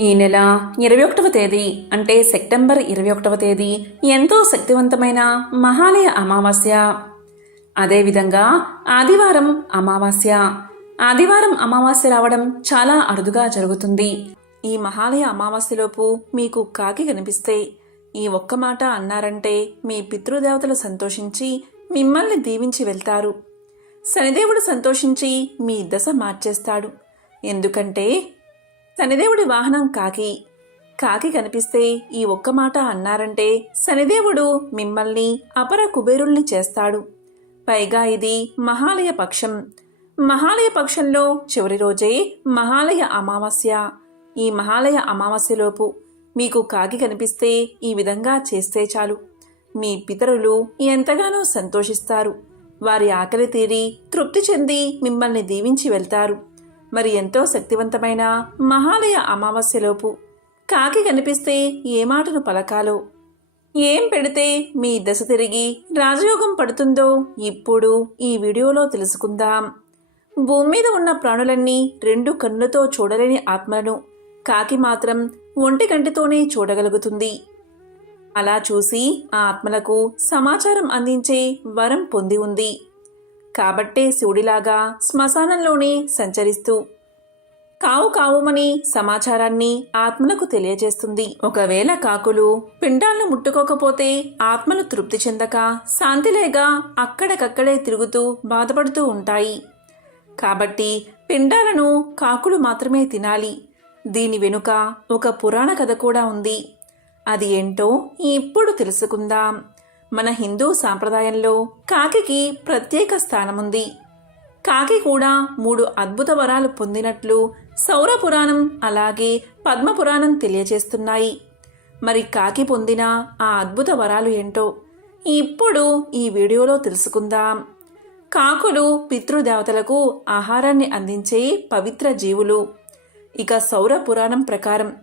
ఈ నెల ఇరవై ఒకటవ తేదీ అంటే సెప్టెంబర్ ఇరవై ఒకటవ తేదీ ఎంతో శక్తివంతమైన మహాలయ అమావాస్య. అదేవిధంగా ఆదివారం అమావాస్య. ఆదివారం అమావాస్య రావడం చాలా అరుదుగా జరుగుతుంది. ఈ మహాలయ అమావాస్యలోపు మీకు కాకి కనిపిస్తే ఈ ఒక్క మాట అన్నారంటే మీ పితృదేవతలు సంతోషించి మిమ్మల్ని దీవించి వెళ్తారు. శనిదేవుడు సంతోషించి మీ దశ మార్చేస్తాడు. ఎందుకంటే శనిదేవుడి వాహనం కాకి. కాకి కనిపిస్తే ఈ ఒక్క మాట అన్నారంటే శనిదేవుడు మిమ్మల్ని అపర కుబేరుల్ని చేస్తాడు. పైగా ఇది మహాలయ పక్షం. మహాలయ పక్షంలో చివరి రోజే మహాలయ అమావాస్య. ఈ మహాలయ అమావాస్యలోపు మీకు కాకి కనిపిస్తే ఈ విధంగా చేస్తే చాలు. మీ పితరులు ఎంతగానో సంతోషిస్తారు. వారి ఆకలి తీరి తృప్తి చెంది మిమ్మల్ని దీవించి వెళ్తారు. మరి ఎంతో శక్తివంతమైన మహాలయ అమావాస్యలోపు కాకి కనిపిస్తే ఏ మాటను పలకాలో? ఏం పెడితే మీ దశ తిరిగి రాజయోగం పడుతుందో ఇప్పుడు ఈ వీడియోలో తెలుసుకుందాం. భూమి మీద ఉన్న ప్రాణులన్నీ రెండు కన్నులతో చూడలేని ఆత్మలను కాకి మాత్రం ఒంటి కంటితోనే చూడగలుగుతుంది. అలా చూసి ఆ ఆత్మలకు సమాచారం అందించే వరం పొంది ఉంది. కాబట్టే శివుడిలాగా శ్మశానంలోనే సంచరిస్తూ కావు కావుమని సమాచారాన్ని ఆత్మలకు తెలియజేస్తుంది. ఒకవేళ కాకులు పిండాలను ముట్టుకోకపోతే ఆత్మలు తృప్తి చెందక శాంతిలేగా అక్కడికక్కడే తిరుగుతూ బాధపడుతూ ఉంటాయి. కాబట్టి పిండాలను కాకులు మాత్రమే తినాలి. దీని వెనుక ఒక పురాణ కథ కూడా ఉంది. అది ఏంటో ఇప్పుడు తెలుసుకుందాం. మన హిందూ సాంప్రదాయంలో కాకికి ప్రత్యేక స్థానముంది. కాకి కూడా మూడు అద్భుత వరాలు పొందినట్లు సౌర పురాణం అలాగే పద్మ పురాణం తెలియజేస్తున్నాయి. మరి కాకి పొందిన ఆ అద్భుత వరాలు ఏంటో ఇప్పుడు ఈ వీడియోలో తెలుసుకుందాం. కాకులు పితృదేవతలకు ఆహారాన్ని అందించే పవిత్ర జీవులు. ఇక సౌర పురాణం ప్రకారం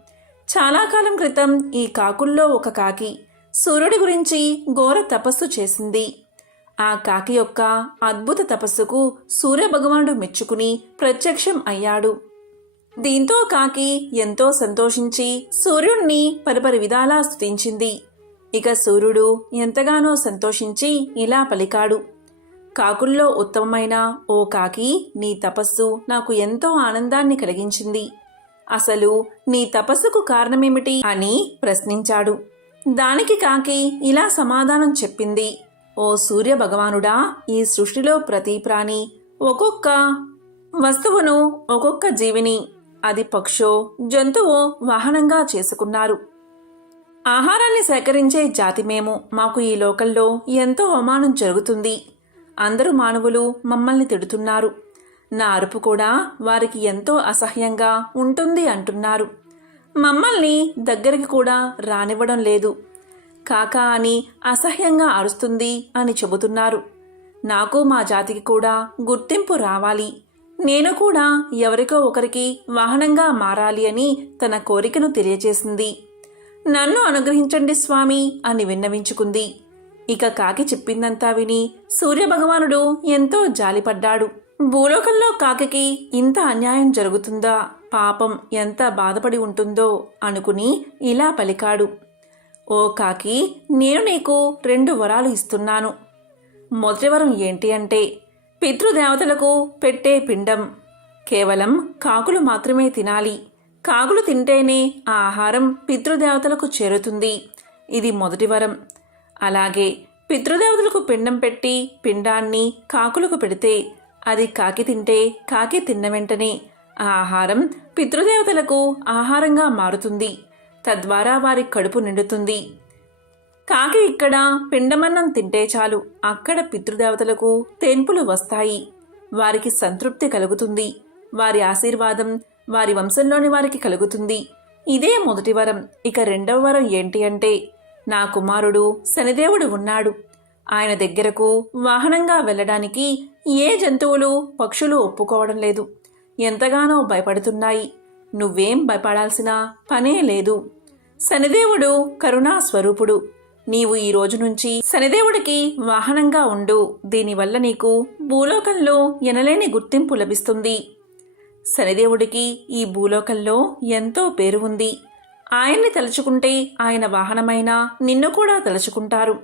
చాలా కాలం క్రితం ఈ కాకుల్లో ఒక కాకి సూర్యుడి గురించి ఘోర తపస్సు చేసింది. ఆ కాకి యొక్క అద్భుత తపస్సుకు సూర్యభగవానుడు మెచ్చుకుని ప్రత్యక్షం అయ్యాడు. దీంతో కాకి ఎంతో సంతోషించి సూర్యుణ్ణి పరిపరి విధాలా స్థుతించింది ఇక సూర్యుడు ఎంతగానో సంతోషించి ఇలా పలికాడు. కాకుల్లో ఉత్తమమైన ఓ కాకి నీ తపస్సు నాకు ఎంతో ఆనందాన్ని కలిగించింది. అసలు నీ తపస్సుకు కారణమేమిటి అని ప్రశ్నించాడు. దానికి కాకి ఇలా సమాధానం చెప్పింది. ఓ సూర్య భగవానుడా ఈ సృష్టిలో ప్రతి ప్రాణి ఒక్కొక్క వస్తువును ఒక్కొక్క జీవిని అది పక్షో జంతువో వాహనంగా చేసుకున్నారు. ఆహారాన్ని సేకరించే జాతి మేము. మాకు ఈ లోకల్లో ఎంతో అవమానం జరుగుతుంది. అందరూ మానవులు మమ్మల్ని తిడుతున్నారు. నా అరుపు కూడా వారికి ఎంతో అసహ్యంగా ఉంటుంది అంటున్నారు. మమ్మల్ని దగ్గరికి కూడా రానివ్వడం లేదు. కాక అని అసహ్యంగా అరుస్తుంది అని చెబుతున్నారు. నాకు మా జాతికి కూడా గుర్తింపు రావాలి. నేను కూడా ఎవరికో ఒకరికి వాహనంగా మారాలి అని తన కోరికను తెలియజేసింది. నన్ను అనుగ్రహించండి స్వామి అని విన్నవించుకుంది. ఇక కాకి చెప్పిందంతా విని సూర్యభగవానుడు ఎంతో జాలిపడ్డాడు. భూలోకంలో కాకికి ఇంత అన్యాయం జరుగుతుందా? పాపం ఎంత బాధపడి ఉంటుందో అనుకుని ఇలా పలికాడు. ఓ కాకి నేను నీకు రెండు వరాలు ఇస్తున్నాను. మొదటి వరం ఏంటి అంటే పితృదేవతలకు పెట్టే పిండం. కేవలం కాకులు మాత్రమే తినాలి. కాకులు తింటేనే ఆ ఆహారం పితృదేవతలకు చేరుతుంది. ఇది మొదటి వరం. అలాగే పితృదేవతలకు పిండం పెట్టి పిండాన్ని కాకులకు పెడితే అది కాకి తింటే కాకి తిన్న వెంటనే ఆ ఆహారం పితృదేవతలకు ఆహారంగా మారుతుంది. తద్వారా వారి కడుపు నిండుతుంది. కాకి ఇక్కడ పిండమన్నం తింటే చాలు. అక్కడ పితృదేవతలకు తేన్పులు వస్తాయి. వారికి సంతృప్తి కలుగుతుంది. వారి ఆశీర్వాదం వారి వంశంలోని వారికి కలుగుతుంది. ఇదే మొదటి వరం. ఇక రెండవ వరం ఏంటి అంటే నా కుమారుడు శనిదేవుడు ఉన్నాడు. ఆయన దగ్గరకు వాహనంగా వెళ్ళడానికి ఏ జంతువులు పక్షులు ఒప్పుకోవడం లేదు. ఎంతగానో భయపడుతున్నాయి. నువ్వేం భయపడాల్సిన పనే లేదు. శనిదేవుడు కరుణా స్వరూపుడు. నీవు ఈ రోజు నుంచి శనిదేవుడికి వాహనంగా ఉండు. దీనివల్ల నీకు భూలోకంలో ఎనలేని గుర్తింపు లభిస్తుంది. శనిదేవుడికి ఈ భూలోకంలో ఎంతో పేరు ఉంది. ఆయన్ని తలుచుకుంటే ఆయన వాహనమైన నిన్ను కూడా తలుచుకుంటారు.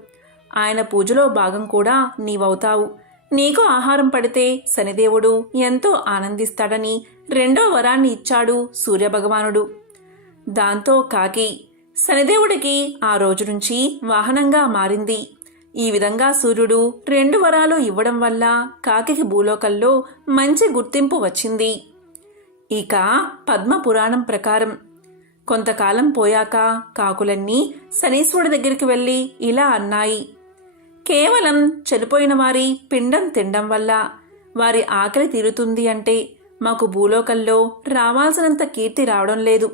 ఆయన పూజలో భాగం కూడా నీవవుతావు. నీకు ఆహారం పడితే శనిదేవుడు ఎంతో ఆనందిస్తాడని రెండో వరాన్ని ఇచ్చాడు సూర్యభగవానుడు. దాంతో కాకి శనిదేవుడికి ఆ రోజు నుంచి వాహనంగా మారింది. ఈ విధంగా సూర్యుడు రెండు వరాలు ఇవ్వడం వల్ల కాకికి భూలోకంలో మంచి గుర్తింపు వచ్చింది. ఇక పద్మ పురాణం ప్రకారం కొంతకాలం పోయాక కాకులన్నీ శనీశ్వరుడి దగ్గరికి వెళ్ళి ఇలా అన్నాయి. కేవలం చనిపోయిన వారి పిండం తినడం వల్ల వారి ఆకలి తీరుతుంది అంటే మాకు భూలోకంలో రావాల్సినంత కీర్తి రావడం లేదు.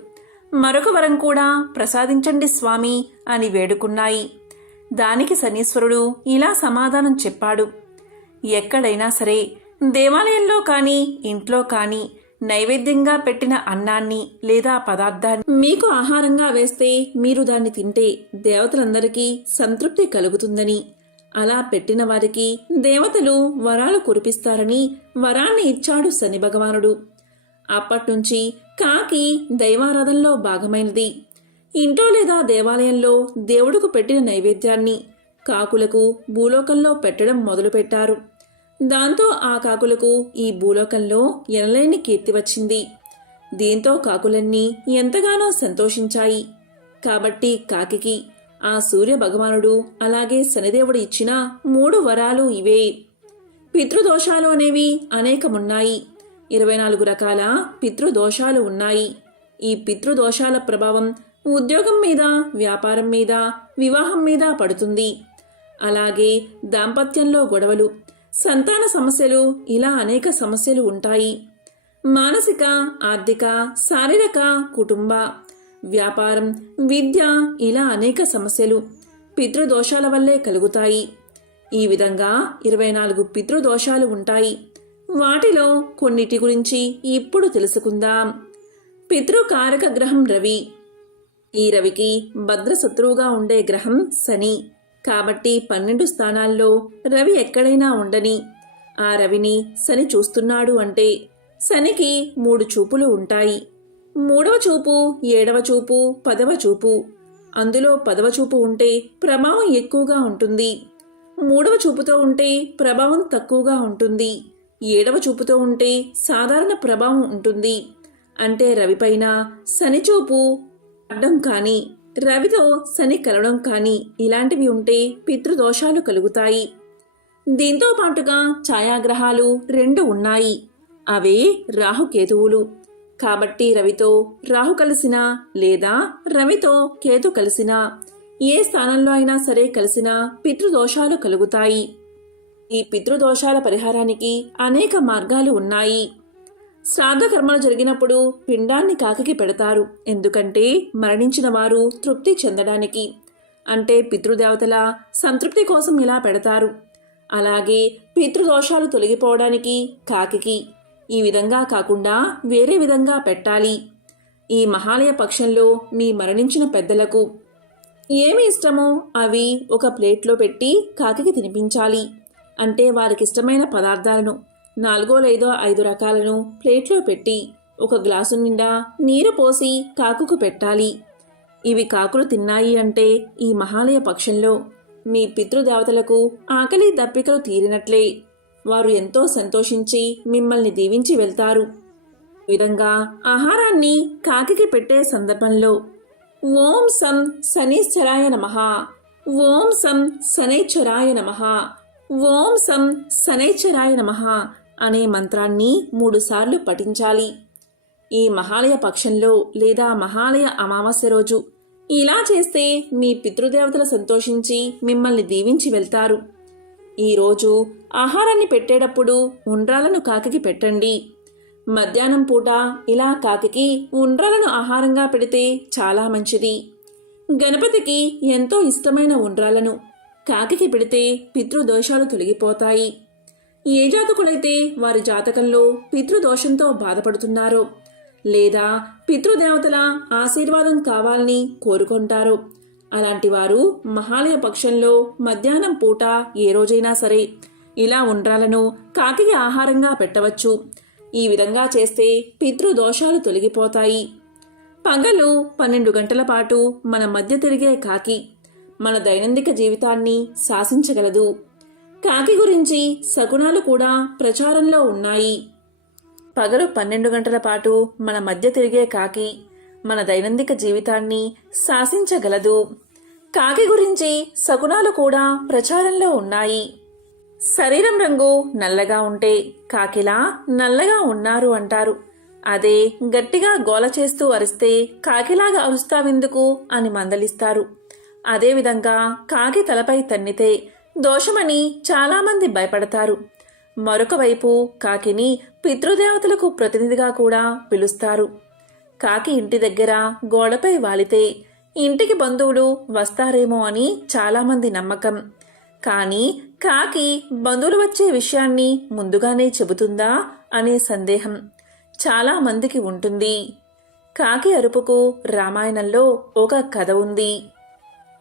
మరొక వరం కూడా ప్రసాదించండి స్వామి అని వేడుకున్నాయి. దానికి శనీశ్వరుడు ఇలా సమాధానం చెప్పాడు. ఎక్కడైనా సరే దేవాలయంలో కానీ ఇంట్లో కానీ నైవేద్యంగా పెట్టిన అన్నాన్ని లేదా పదార్థాన్ని మీకు ఆహారంగా వేస్తే మీరు దాన్ని తింటే దేవతలందరికీ సంతృప్తి కలుగుతుందని అలా పెట్టిన వారికి దేవతలు వరాలు కురిపిస్తారని వరాన్ని ఇచ్చాడు శని భగవానుడు. అప్పట్నుంచి కాకి దైవారాధనలో భాగమైనది. ఇంట్లో లేదా దేవాలయంలో దేవుడుకు పెట్టిన నైవేద్యాన్ని కాకులకు భూలోకంలో పెట్టడం మొదలుపెట్టారు. దాంతో ఆ కాకులకు ఈ భూలోకంలో ఎనలేని కీర్తి వచ్చింది. దీంతో కాకులన్నీ ఎంతగానో సంతోషించాయి. కాబట్టి కాకికి ఆ సూర్య భగవానుడు అలాగే శనిదేవుడు ఇచ్చిన మూడు వరాలు ఇవే. పితృదోషాలు అనేవి అనేకమున్నాయి. ఇరవై నాలుగు రకాల పితృదోషాలు ఉన్నాయి. ఈ పితృదోషాల ప్రభావం ఉద్యోగం మీద వ్యాపారం మీద వివాహం మీద పడుతుంది. అలాగే దాంపత్యంలో గొడవలు సంతాన సమస్యలు ఇలా అనేక సమస్యలు ఉంటాయి. మానసిక ఆర్థిక శారీరక కుటుంబ వ్యాపారం విద్య ఇలా అనేక సమస్యలు పితృదోషాల వల్లే కలుగుతాయి. ఈ విధంగా ఇరవై నాలుగు పితృదోషాలు ఉంటాయి. వాటిలో కొన్నిటి గురించి ఇప్పుడు తెలుసుకుందాం. పితృకారక గ్రహం రవి. ఈ రవికి భద్రశత్రువుగా ఉండే గ్రహం శని. కాబట్టి పన్నెండు స్థానాల్లో రవి ఎక్కడైనా ఉండని. ఆ రవిని శని చూస్తున్నాడు అంటే శనికి మూడు చూపులు ఉంటాయి. మూడవ చూపు ఏడవ చూపు పదవ చూపు. అందులో పదవ చూపు ఉంటే ప్రభావం ఎక్కువగా ఉంటుంది. మూడవ చూపుతో ఉంటే ప్రభావం తక్కువగా ఉంటుంది. ఏడవ చూపుతో ఉంటే సాధారణ ప్రభావం ఉంటుంది. అంటే రవిపైన శని చూపు అడ్డం కానీ రవితో శని కలవడం కానీ ఇలాంటివి ఉంటే పితృదోషాలు కలుగుతాయి. దీంతో పాటుగా ఛాయాగ్రహాలు రెండు ఉన్నాయి. అవే రాహుకేతువులు కాబట్టి రవితో రాహు కలిసినా లేదా రవితో కేతు కలిసినా ఏ స్థానంలో అయినా సరే కలిసినా పితృదోషాలు కలుగుతాయి. ఈ పితృదోషాల పరిహారానికి అనేక మార్గాలు ఉన్నాయి. శ్రాద్ధ కర్మలు జరిగినప్పుడు పిండాన్ని కాకకి పెడతారు. ఎందుకంటే మరణించిన వారు తృప్తి చెందడానికి. అంటే పితృదేవతల సంతృప్తి కోసం ఇలా పెడతారు. అలాగే పితృదోషాలు తొలగిపోవడానికి కాకికి ఈ విధంగా కాకుండా వేరే విధంగా పెట్టాలి. ఈ మహాలయ పక్షంలో మీ మరణించిన పెద్దలకు ఏమి ఇష్టమో అవి ఒక ప్లేట్లో పెట్టి కాకికి తినిపించాలి. అంటే వారికి ఇష్టమైన పదార్థాలను నాలుగో లేదో ఐదు రకాలను ప్లేట్లో పెట్టి ఒక గ్లాసు నిండా నీరు పోసి కాకుకు పెట్టాలి. ఇవి కాకులు తిన్నాయి అంటే ఈ మహాలయ పక్షంలో మీ పితృదేవతలకు ఆకలి దప్పికలు తీరినట్లే. వారు ఎంతో సంతోషించి మిమ్మల్ని దీవించి వెళ్తారు. విధంగా ఆహారాన్ని కాకికి పెట్టే సందర్భంలో ఓం సం శనీశ్వరాయ నమ ఓం సం శనైశ్వరాయ నమ ఓం సం శనైశ్వరాయ నమ అనే మంత్రాన్ని మూడుసార్లు పఠించాలి. ఈ మహాలయ పక్షంలో లేదా మహాలయ అమావాస్య రోజు ఇలా చేస్తే మీ పితృదేవతలు సంతోషించి మిమ్మల్ని దీవించి వెళ్తారు. ఈరోజు ఆహారాన్ని పెట్టేటప్పుడు ఉండ్రాలను కాకికి పెట్టండి. మధ్యాహ్నం పూట ఇలా కాకికి ఉండ్రాలను ఆహారంగా పెడితే చాలా మంచిది. గణపతికి ఎంతో ఇష్టమైన ఉండ్రాలను కాకికి పెడితే పితృదోషాలు తొలగిపోతాయి. ఏ జాతకులైతే వారి జాతకంలో పితృదోషంతో బాధపడుతున్నారో లేదా పితృదేవతల ఆశీర్వాదం కావాలని కోరుకుంటారో అలాంటి వారు మహాలయ పక్షంలో మధ్యాహ్నం పూట ఏ రోజైనా సరే ఇలా ఉండ్రాలను కాకికి ఆహారంగా పెట్టవచ్చు. ఈ విధంగా చేస్తే పితృదోషాలు తొలగిపోతాయి. పగలు పన్నెండు గంటల పాటు మన మధ్య తిరిగే కాకి మన దైనందిక జీవితాన్ని శాసించగలదు. కాకి గురించి సగుణాలు కూడా ప్రచారంలో ఉన్నాయి. పగలు పన్నెండు గంటల పాటు మన మధ్య తిరిగే కాకి మన దైనందిక జీవితాన్ని శాసించగలదు. కాకి గురించి సగుణాలు కూడా ప్రచారంలో ఉన్నాయి. శరీరం రంగు నల్లగా ఉంటే కాకిలా నల్లగా ఉన్నారు అంటారు. అదే గట్టిగా గోల చేస్తూ అరిస్తే కాకిలాగా అరుస్తావెందుకు అని మందలిస్తారు. అదేవిధంగా కాకి తలపై తన్నితే దోషమని చాలామంది భయపడతారు. మరొక వైపు కాకిని పితృదేవతలకు ప్రతినిధిగా కూడా పిలుస్తారు. కాకి ఇంటి దగ్గర గోడపై వాలితే ఇంటికి బంధువులు వస్తారేమో అని చాలామంది నమ్మకం. కానీ కాకి బంధువులు వచ్చే విషయాన్ని ముందుగానే చెబుతుందా అనే సందేహం చాలా మందికి ఉంటుంది. కాకి అరుపుకు రామాయణంలో ఒక కథ ఉంది.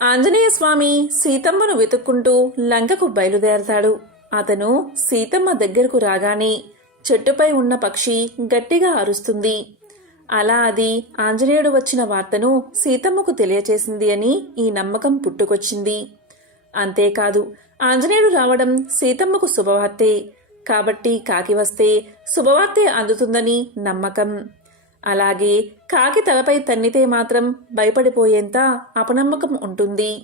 ఆంజనేయ స్వామి సీతమ్మను వెతుక్కుంటూ లంకకు బయలుదేరతాడు. అతను సీతమ్మ దగ్గరకు రాగానే చెట్టుపై ఉన్న పక్షి గట్టిగా అరుస్తుంది. అలా అది ఆంజనేయుడు వచ్చిన వార్తను సీతమ్మకు తెలియచేసింది అని ఈ నమ్మకం పుట్టుకొచ్చింది. అంతేకాదు ఆంజనేయుడు రావడం సీతమ్మకు శుభవార్తే. కాబట్టి కాకి వస్తే శుభవార్తే అందుతుందని నమ్మకం. అలాగే కాకి తలపై తన్నితే మాత్రం భయపడిపోయేంత అపనమ్మకం ఉంటుంది.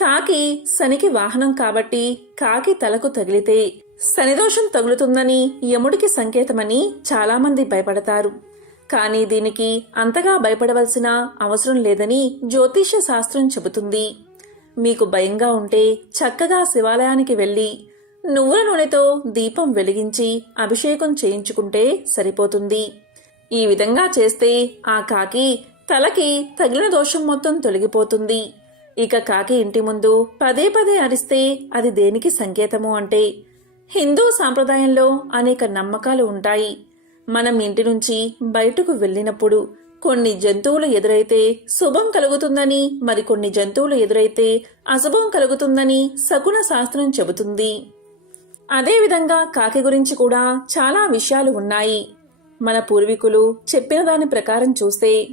కాకి శనికి వాహనం కాబట్టి కాకి తలకు తగిలితే శనిదోషం తగులుతుందని యముడికి సంకేతమని చాలామంది భయపడతారు. కానీ దీనికి అంతగా భయపడవలసిన అవసరం లేదని జ్యోతిష్య శాస్త్రం చెబుతుంది. మీకు భయంగా ఉంటే చక్కగా శివాలయానికి వెళ్ళి నువ్వుల నూనెతో దీపం వెలిగించి అభిషేకం చేయించుకుంటే సరిపోతుంది. ఈ విధంగా చేస్తే ఆ కాకి తలకి తగిలిన దోషం మొత్తం తొలగిపోతుంది. ఇక కాకి ఇంటి ముందు పదే పదే అరిస్తే అది దేనికి సంకేతము అంటే హిందూ సాంప్రదాయంలో అనేక నమ్మకాలు ఉంటాయి. మనం ఇంటి నుంచి బయటకు వెళ్ళినప్పుడు కొన్ని జంతువులు ఎదురైతే శుభం కలుగుతుందని మరికొన్ని జంతువులు ఎదురైతే అశుభం కలుగుతుందని సగుణ శాస్త్రం చెబుతుంది. అదేవిధంగా కాకి గురించి కూడా చాలా విషయాలు ఉన్నాయి. మన పూర్వీకులు చెప్పిన దాని ప్రకారం చూస్తే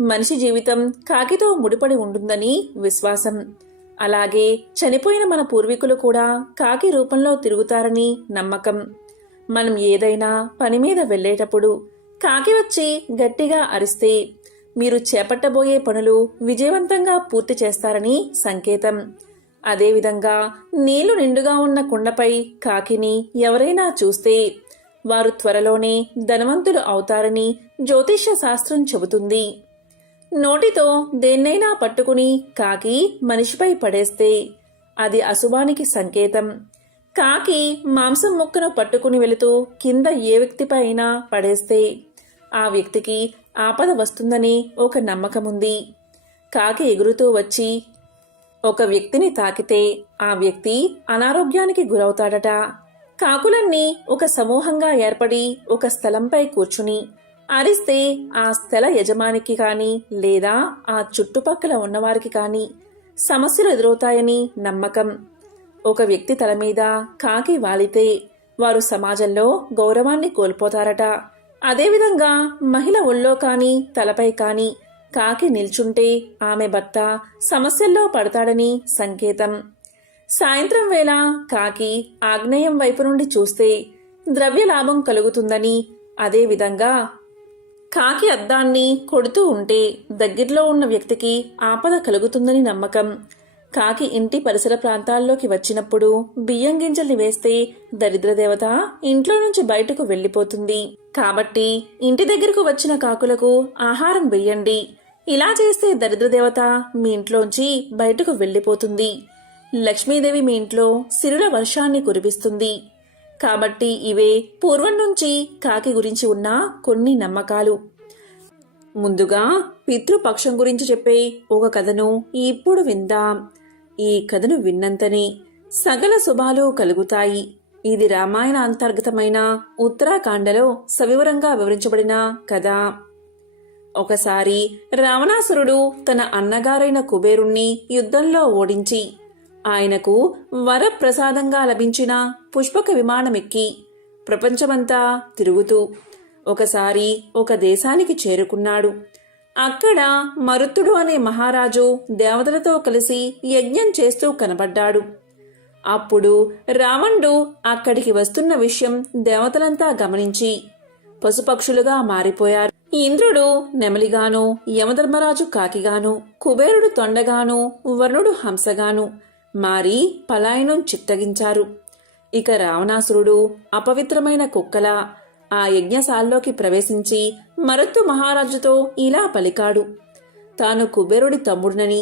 మనిషి జీవితం కాకితో ముడిపడి ఉంటుందని విశ్వాసం. అలాగే చనిపోయిన మన పూర్వీకులు కూడా కాకి రూపంలో తిరుగుతారని నమ్మకం. మనం ఏదైనా పని మీద వెళ్ళేటప్పుడు కాకి వచ్చి గట్టిగా అరిస్తే మీరు చేపట్టబోయే పనులు విజయవంతంగా పూర్తి చేస్తారని సంకేతం. అదేవిధంగా నీళ్ళు నిండుగా ఉన్న కుండపై కాకిని ఎవరైనా చూస్తే వారు త్వరలోనే ధనవంతులు అవుతారని జ్యోతిష్య శాస్త్రం చెబుతుంది. నోటితో దేన్నైనా పట్టుకుని కాకి మనిషిపై పడేస్తే అది అశుభానికి సంకేతం. కాకి మాంసం ముక్కను పట్టుకుని వెళుతూ కింద ఏ వ్యక్తిపై అయినా పడేస్తే ఆ వ్యక్తికి ఆపద వస్తుందని ఒక నమ్మకముంది. కాకి ఎగురుతూ వచ్చి ఒక వ్యక్తిని తాకితే ఆ వ్యక్తి అనారోగ్యానికి గురవుతాడట. కాకులన్నీ ఒక సమూహంగా ఏర్పడి ఒక స్థలంపై కూర్చుని అరిస్తే ఆ స్థల యజమానికి కాని లేదా ఆ చుట్టుపక్కల ఉన్నవారికి కాని సమస్యలు ఎదురవుతాయని నమ్మకం. ఒక వ్యక్తి తల మీద కాకి వాలితే వారు సమాజంలో గౌరవాన్ని కోల్పోతారట. అదేవిధంగా మహిళ ఒళ్ళో కానీ తలపై కానీ కాకి నిల్చుంటే ఆమె భర్త సమస్యల్లో పడతాడని సంకేతం. సాయంత్రం వేళ కాకి ఆగ్నేయం వైపు నుండి చూస్తే ద్రవ్యలాభం కలుగుతుందని అదేవిధంగా కాకి అద్దాన్ని కొడుతూ ఉంటే దగ్గరలో ఉన్న వ్యక్తికి ఆపద కలుగుతుందని నమ్మకం. కాకి ఇంటి పరిసర ప్రాంతాల్లోకి వచ్చినప్పుడు బియ్యం గింజల్ని వేస్తే దరిద్రదేవత ఇంట్లో నుంచి బయటకు వెళ్ళిపోతుంది. కాబట్టి ఇంటి దగ్గరకు వచ్చిన కాకులకు ఆహారం వెయ్యండి. ఇలా చేస్తే దరిద్ర దేవత మీ ఇంట్లోంచి బయటకు వెళ్ళిపోతుంది. లక్ష్మీదేవి మీ ఇంట్లో సిరుల వర్షాన్ని కురిపిస్తుంది. కాబట్టి ఇవే పూర్వం నుంచి కాకి గురించి ఉన్న కొన్ని నమ్మకాలు. ముందుగా పితృపక్షం గురించి చెప్పే ఒక కథను ఇప్పుడు విందాం. ఈ కథను విన్నంతనే సగల శుభాలు కలుగుతాయి. ఇది రామాయణ అంతర్గతమైన ఉత్తరాఖండలో సవివరంగా వివరించబడిన కథ. ఒకసారి రావణాసురుడు తన అన్నగారైన కుబేరుణ్ణి యుద్ధంలో ఓడించి ఆయనకు వరప్రసాదంగా లభించిన పుష్పక విమానమెక్కి ప్రపంచమంతా తిరుగుతూ ఒకసారి ఒక దేశానికి చేరుకున్నాడు. అక్కడ మరుత్తుడు అనే మహారాజు దేవతలతో కలిసి యజ్ఞం చేస్తూ కనబడ్డాడు. అప్పుడు రావణుడు అక్కడికి వస్తున్న విషయం దేవతలంతా గమనించి పశుపక్షులుగా మారిపోయారు. ఇంద్రుడు నెమలిగాను యమధర్మరాజు కాకిగాను కుబేరుడు తొండగాను వరుణుడు హంసగాను మారి పలాయనం చిత్తగించారు. ఇక రావణాసురుడు అపవిత్రమైన కుక్కల ఆ యజ్ఞశాల్లోకి ప్రవేశించి మరత్తు మహారాజుతో ఇలా పలికాడు. తాను కుబేరుడి తమ్ముడినని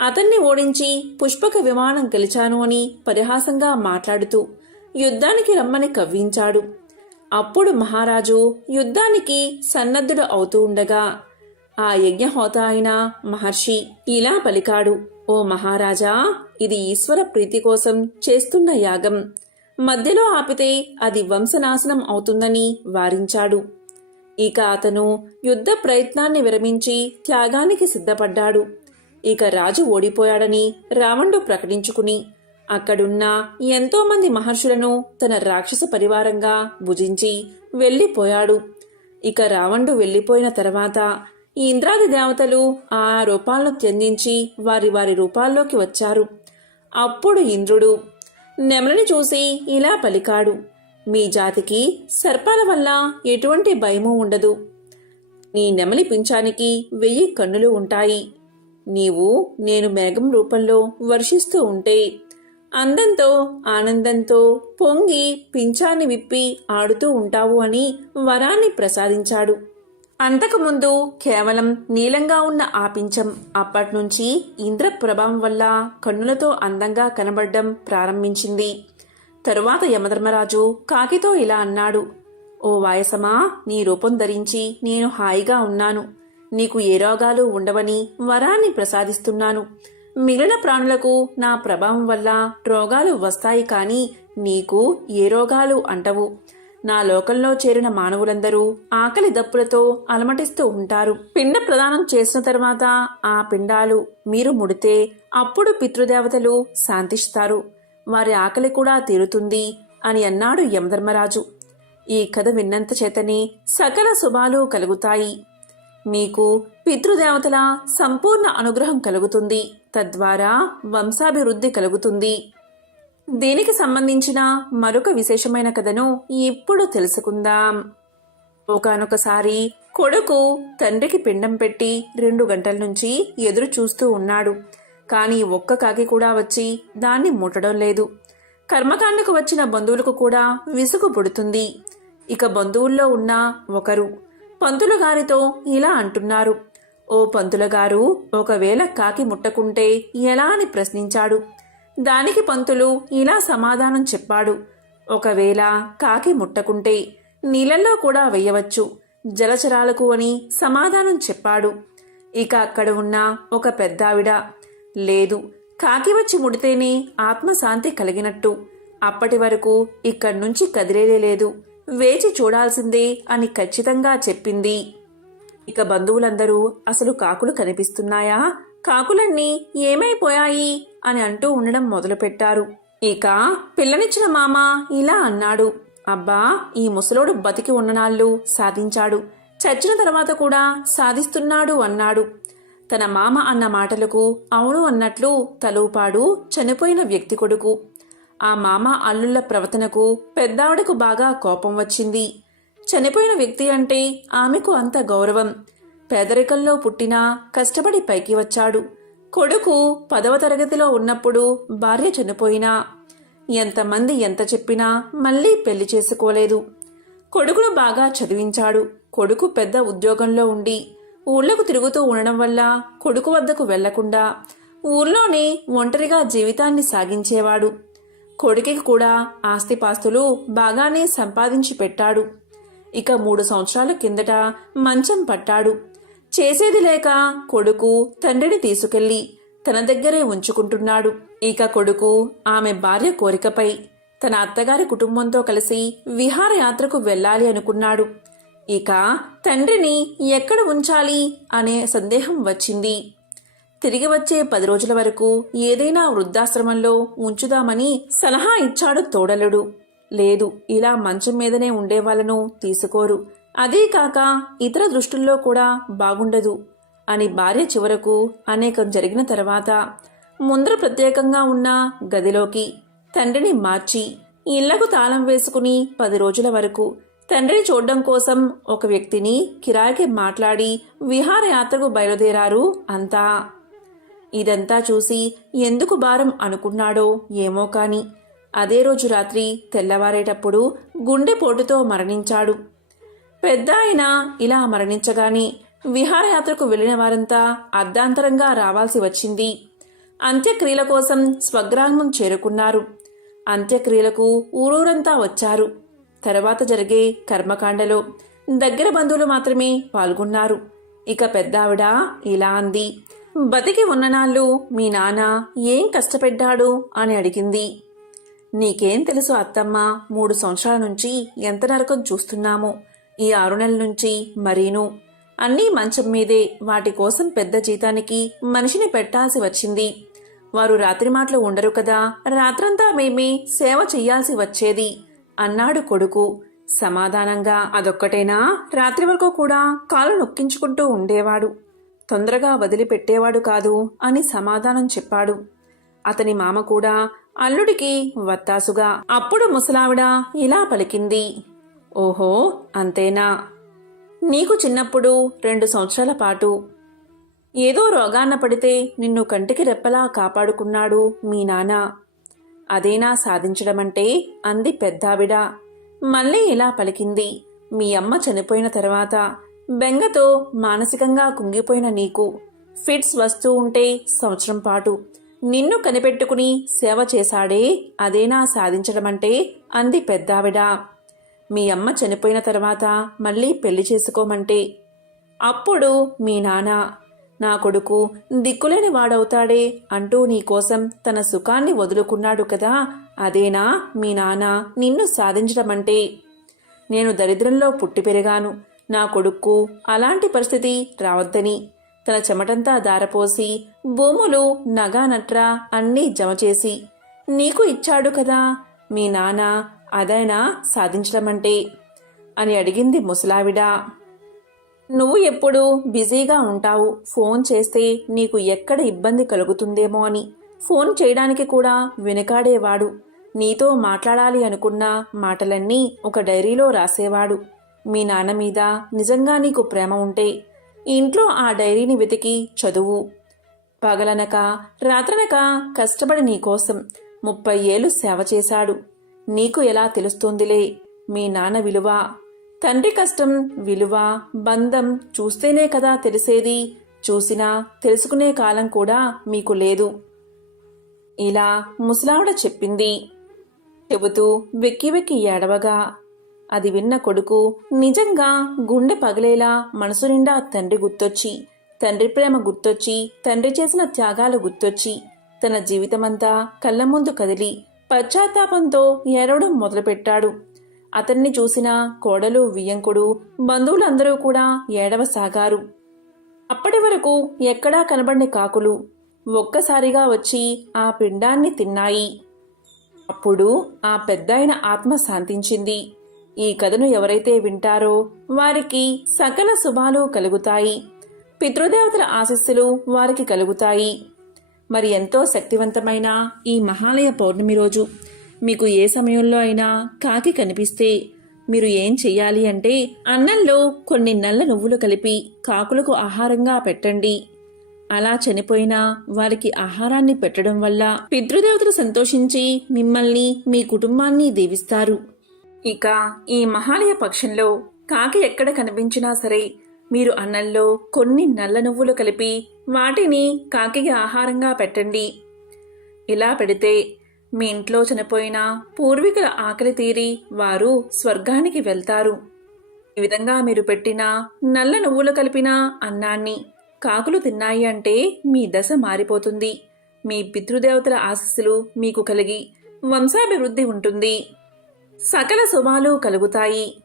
అతన్ని ఓడించి పుష్పక విమానం గెలిచాను అని పరిహాసంగా మాట్లాడుతూ యుద్ధానికి రమ్మని కవ్వించాడు. అప్పుడు మహారాజు యుద్ధానికి సన్నద్ధుడు అవుతూ ఉండగా ఆ యజ్ఞహోత అయిన మహర్షి ఇలా పలికాడు ఓ మహారాజా ఇది ఈశ్వర ప్రీతి కోసం చేస్తున్న యాగం. మధ్యలో ఆపితే అది వంశనాశనం అవుతుందని వారించాడు. ఇక అతను యుద్ధ ప్రయత్నాన్ని విరమించి త్యాగానికి సిద్ధపడ్డాడు. ఇక రాజు ఓడిపోయాడని రావణుడు ప్రకటించుకుని అక్కడున్న ఎంతోమంది మహర్షులను తన రాక్షస పరివారంగా భుజించి వెళ్ళిపోయాడు. ఇక రావణుడు వెళ్ళిపోయిన తర్వాత ఇంద్రాది దేవతలు ఆ రూపాలను త్యందించి వారి వారి రూపాల్లోకి వచ్చారు. అప్పుడు ఇంద్రుడు నెమలిని చూసి ఇలా పలికాడు. మీ జాతికి సర్పాల వల్ల ఎటువంటి భయము ఉండదు. నీ నెమలి పింఛానికి వెయ్యి కన్నులు ఉంటాయి. నీవు నేను మేఘం రూపంలో వర్షిస్తూ ఉంటే అందంతో ఆనందంతో పొంగి పింఛాన్ని విప్పి ఆడుతూ ఉంటావు అని వరాన్ని ప్రసాదించాడు. అంతకుముందు కేవలం నీలంగా ఉన్న ఆ పింఛం అప్పట్నుంచి ఇంద్ర ప్రభావం వల్ల కన్నులతో అందంగా కనబడడం ప్రారంభించింది. తరువాత యమధర్మరాజు కాకితో ఇలా అన్నాడు ఓ వాయసమా నీ రూపం ధరించి నేను హాయిగా ఉన్నాను. నీకు ఏ రోగాలు ఉండవని వరాన్ని ప్రసాదిస్తున్నాను. మిగిలిన ప్రాణులకు నా ప్రభావం వల్ల రోగాలు వస్తాయి కానీ నీకు ఏ రోగాలు అంటవు. నా లోకంలో చేరిన మానవులందరూ ఆకలి దప్పులతో అలమటిస్తూ ఉంటారు. పిండ ప్రదానం చేసిన తర్వాత ఆ పిండాలు మీరు ముడితే అప్పుడు పితృదేవతలు శాంతిస్తారు. వారి ఆకలి కూడా తీరుతుంది అని అన్నాడు యమధర్మరాజు. ఈ కథ విన్నంత చేతనే సకల శుభాలు కలుగుతాయి. మీకు పితృదేవతల సంపూర్ణ అనుగ్రహం కలుగుతుంది. తద్వారా వంశాభివృద్ధి కలుగుతుంది. దీనికి సంబంధించిన మరొక విశేషమైన కథను ఇప్పుడు తెలుసుకుందాం. ఒకనొకసారి కొడుకు తండ్రికి పిండం పెట్టి రెండు గంటల నుంచి ఎదురు చూస్తూ ఉన్నాడు. కానీ ఒక్క కాకి కూడా వచ్చి దాన్ని ముట్టడం లేదు. కర్మకాండకు వచ్చిన బంధువులకు కూడా విసుగు పుడుతుంది. ఇక బంధువుల్లో ఉన్న ఒకరు పంతులు గారితో ఇలా అంటున్నారు. ఓ పంతుల గారు ఒకవేళ కాకి ముట్టకుంటే ఎలా అని ప్రశ్నించాడు. దానికి పంతులు ఇలా సమాధానం చెప్పాడు. ఒకవేళ కాకి ముట్టకుంటే నీళ్ళల్లో కూడా వెయ్యవచ్చు జలచరాలకు అని సమాధానం చెప్పాడు. ఇక అక్కడ ఉన్న ఒక పెద్దావిడ లేదు కాకి వచ్చి ముడితేనే ఆత్మశాంతి కలిగినట్టు. అప్పటి వరకు ఇక్కడి నుంచి కదిలేదే లేదు. వేచి చూడాల్సిందే అని ఖచ్చితంగా చెప్పింది. ఇక బంధువులందరూ అసలు కాకులు కనిపిస్తున్నాయా? కాకులన్నీ ఏమైపోయాయి? అని అంటూ ఉండడం మొదలుపెట్టారు. ఇక పిల్లనిచ్చిన మామ ఇలా అన్నాడు. అబ్బా ఈ ముసలోడు బతికి ఉన్ననాళ్ళు సాధించాడు. చచ్చిన తర్వాత కూడా సాధిస్తున్నాడు అన్నాడు. తన మామ అన్న మాటలకు అవును అన్నట్లు తలూపాడు చనిపోయిన వ్యక్తి కొడుకు. ఆ మామ అల్లుళ్ళ ప్రవర్తనకు పెద్దావిడకు బాగా కోపం వచ్చింది. చనిపోయిన వ్యక్తి అంటే ఆమెకు అంత గౌరవం. పేదరికంలో పుట్టినా కష్టపడి పైకి వచ్చాడు. కొడుకు పదవ తరగతిలో ఉన్నప్పుడు భార్య చనిపోయినా ఎంతమంది ఎంత చెప్పినా మళ్ళీ పెళ్ళి చేసుకోలేదు. కొడుకును బాగా చదివించాడు. కొడుకు పెద్ద ఉద్యోగంలో ఉండి ఊళ్ళకు తిరుగుతూ ఉండడం వల్ల కొడుకు వద్దకు వెళ్ళకుండా ఊర్లోనే ఒంటరిగా జీవితాన్ని సాగించేవాడు. కొడుకుకి కూడా ఆస్తిపాస్తులు బాగానే సంపాదించి పెట్టాడు. ఇక మూడు సంవత్సరాల కిందట మంచం పట్టాడు. చేసేది లేక కొడుకు తండ్రిని తీసుకెళ్ళి తన దగ్గరే ఉంచుకుంటున్నాడు. ఇక కొడుకు ఆమె భార్య కోరికపై తన అత్తగారి కుటుంబంతో కలిసి విహారయాత్రకు వెళ్ళాలి అనుకున్నాడు. ఇక తండ్రిని ఎక్కడ ఉంచాలి అనే సందేహం వచ్చింది. తిరిగి వచ్చే పది రోజుల వరకు ఏదైనా వృద్ధాశ్రమంలో ఉంచుదామని సలహా ఇచ్చాడు తోడలుడు. లేదు ఇలా మంచం మీదనే ఉండేవాళ్ళను తీసుకోరు. అదే కాక ఇతర దృష్టుల్లో కూడా బాగుండదు. అని భార్య చివరకు అనేకం జరిగిన తర్వాత ముందర ప్రత్యేకంగా ఉన్న గదిలోకి తండ్రిని మార్చి ఇళ్ళకు తాళం వేసుకుని పది రోజుల వరకు తండ్రిని చూడడం కోసం ఒక వ్యక్తిని కిరాయికి మాట్లాడి విహారయాత్రకు బయలుదేరారు అంతా. ఇదంతా చూసి ఎందుకు భారం అనుకున్నాడో ఏమో కాని అదే రోజు రాత్రి తెల్లవారేటప్పుడు గుండెపోటుతో మరణించాడు. పెద్ద ఆయన ఇలా మరణించగానే విహారయాత్రకు వెళ్ళిన వారంతా అర్ధాంతరంగా రావాల్సి వచ్చింది. అంత్యక్రియల కోసం స్వగ్రామం చేరుకున్నారు. అంత్యక్రియలకు ఊరూరంతా వచ్చారు. తర్వాత జరిగే కర్మకాండలో దగ్గర బంధువులు మాత్రమే పాల్గొన్నారు. ఇక పెద్దావిడ ఇలా అంది బతికి ఉన్ననాళ్ళు మీ నాన్న ఏం కష్టపెట్టాడు? అని అడిగింది. నీకేం తెలుసు అత్తమ్మ మూడు సంవత్సరాల నుంచి ఎంత నరకం చూస్తున్నామో. ఈ ఆరు నెలల నుంచి మరీను. అన్నీ మంచం మీదే వాటి కోసం పెద్ద జీతానికి మనిషిని పెట్టాల్సి వచ్చింది. వారు రాత్రి మాటలు ఉండరు కదా రాత్రంతా మేమే సేవ చెయ్యాల్సి వచ్చేది అన్నాడు కొడుకు. సమాధానంగా అదొక్కటేనా? రాత్రి వరకు కూడా కాలు నొక్కించుకుంటూ ఉండేవాడు. తొందరగా వదిలిపెట్టేవాడు కాదు అని సమాధానం చెప్పాడు. అతని మామ కూడా అల్లుడికి వత్తాసుగా అప్పుడు ముసలావిడ ఇలా పలికింది ఓహో అంతేనా? నీకు చిన్నప్పుడు రెండు సంవత్సరాల పాటు ఏదో రోగాన్న పడితే నిన్ను కంటికి రెప్పలా కాపాడుకున్నాడు మీ నాన్న. అదేనా సాధించడమంటే అంది పెద్దావిడ. మళ్ళీ ఇలా పలికింది. మీ అమ్మ చనిపోయిన తర్వాత బెంగతో మానసికంగా కుంగిపోయిన నీకు. ఫిట్స్ వస్తూ ఉంటే సంవత్సరం పాటు నిన్ను కనిపెట్టుకుని సేవ చేశాడే అదేనా సాధించడమంటే అంది పెద్దావిడ. మీ అమ్మ చనిపోయిన తర్వాత మళ్ళీ పెళ్ళి చేసుకోమంటే. అప్పుడు మీ నాన్న నా కొడుకు దిక్కులేని వాడవుతాడే అంటూ నీకోసం తన సుఖాన్ని వదులుకున్నాడు కదా అదేనా మీ నాన్న నిన్ను సాధించడమంటే. నేను దరిద్రంలో పుట్టి పెరిగాను నా కొడుక్కు అలాంటి పరిస్థితి రావద్దని. తన చెమటంతా దారపోసి భూములు నగా నట్రా అన్నీ జమ చేసి నీకు ఇచ్చాడు కదా మీ నాన్న అదైనా సాధించడమంటే? అని అడిగింది ముసలావిడ. నువ్వు ఎప్పుడు బిజీగా ఉంటావు ఫోన్ చేస్తే నీకు ఎక్కడ ఇబ్బంది కలుగుతుందేమో అని. ఫోన్ చేయడానికి కూడా వెనుకాడేవాడు. నీతో మాట్లాడాలి అనుకున్న మాటలన్నీ ఒక డైరీలో రాసేవాడు. మీ నాన్న మీద నిజంగా నీకు ప్రేమ ఉంటే ఇంట్లో ఆ డైరీని వెతికి చదువు. పగలనక రాత్రనక కష్టపడి నీకోసం ముప్పై ఏళ్ళు సేవ చేశాడు. నీకు ఎలా తెలుస్తుందిలే? మీ నాన్న విలువ. తండ్రి కష్టం విలువ బంధం చూస్తేనే కదా తెలిసేది. చూసినా తెలుసుకునే కాలం కూడా మీకు లేదు. ఇలా ముసలావిడ చెప్పింది. చెబుతూ వెక్కి వెక్కి ఏడవగా అది విన్న కొడుకు నిజంగా గుండె పగిలేలా మనసు నిండా తండ్రి గుర్తొచ్చి తండ్రి ప్రేమ గుర్తొచ్చి తండ్రి చేసిన త్యాగాలు గుర్తొచ్చి తన జీవితమంతా కళ్ళ ముందు కదిలి పశ్చాత్తాపంతో ఏడవడం మొదలుపెట్టాడు. అతన్ని చూసిన కోడలు వియ్యంకుడు బంధువులందరూ కూడా ఏడవసాగారు. అప్పటి వరకు ఎక్కడా కనబడిన కాకులు ఒక్కసారిగా వచ్చి ఆ పిండాన్ని తిన్నాయి. అప్పుడు ఆ పెద్దాయన ఆత్మ శాంతించింది. ఈ కథను ఎవరైతే వింటారో వారికి సకల శుభాలు కలుగుతాయి. పితృదేవతల ఆశస్సులు వారికి కలుగుతాయి. మరి ఎంతో శక్తివంతమైన ఈ మహాలయ పౌర్ణమి రోజు. మీకు ఏ సమయంలో అయినా కాకి కనిపిస్తే మీరు ఏం చెయ్యాలి అంటే అన్నంలో కొన్ని నల్ల నువ్వులు కలిపి కాకులకు ఆహారంగా పెట్టండి. అలా చనిపోయినా వారికి ఆహారాన్ని పెట్టడం వల్ల పితృదేవతలు సంతోషించి మిమ్మల్ని మీ కుటుంబాన్ని దీవిస్తారు. ఇక ఈ మహాలయ పక్షంలో కాకి ఎక్కడ కనిపించినా సరే మీరు అన్నంలో కొన్ని నల్ల నువ్వులు కలిపి వాటిని కాకికి ఆహారంగా పెట్టండి. ఇలా పెడితే మీ ఇంట్లో చనిపోయిన పూర్వీకుల ఆకలి తీరి వారు స్వర్గానికి వెళ్తారు. ఈ విధంగా మీరు పెట్టిన నల్ల నువ్వులు కలిపిన అన్నాన్ని కాకులు తిన్నాయి అంటే మీ దశ మారిపోతుంది. మీ పితృదేవతల ఆశస్సులు మీకు కలిగి వంశాభివృద్ధి ఉంటుంది. సకల శుభాలు కలుగుతాయి.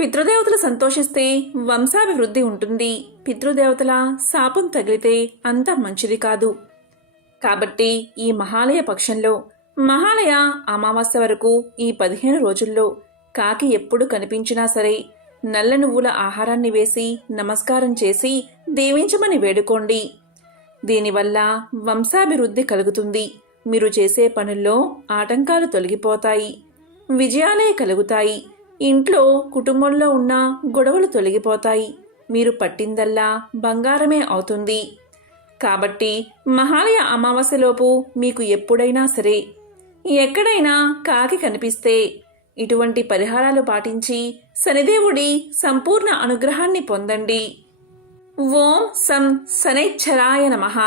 పితృదేవతలు సంతోషిస్తే వంశాభివృద్ధి ఉంటుంది. పితృదేవతల శాపం తగిలితే అంత మంచిది కాదు. కాబట్టి ఈ మహాలయ పక్షంలో మహాలయ అమావాస్య వరకు ఈ పదిహేను రోజుల్లో కాకి ఎప్పుడు కనిపించినా సరే నల్ల నువ్వుల ఆహారాన్ని వేసి నమస్కారం చేసి దీవించమని వేడుకోండి. దీనివల్ల వంశాభివృద్ధి కలుగుతుంది. మీరు చేసే పనుల్లో ఆటంకాలు తొలగిపోతాయి. విజయాలే కలుగుతాయి. ఇంట్లో కుటుంబంలో ఉన్న గొడవలు తొలగిపోతాయి. మీరు పట్టిందల్లా బంగారమే అవుతుంది. కాబట్టి మహాలయ అమావాస్యలోపు మీకు ఎప్పుడైనా సరే ఎక్కడైనా కాకి కనిపిస్తే ఇటువంటి పరిహారాలు పాటించి శనిదేవుడి సంపూర్ణ అనుగ్రహాన్ని పొందండి. ఓం సం శనైశ్చరాయ నమః.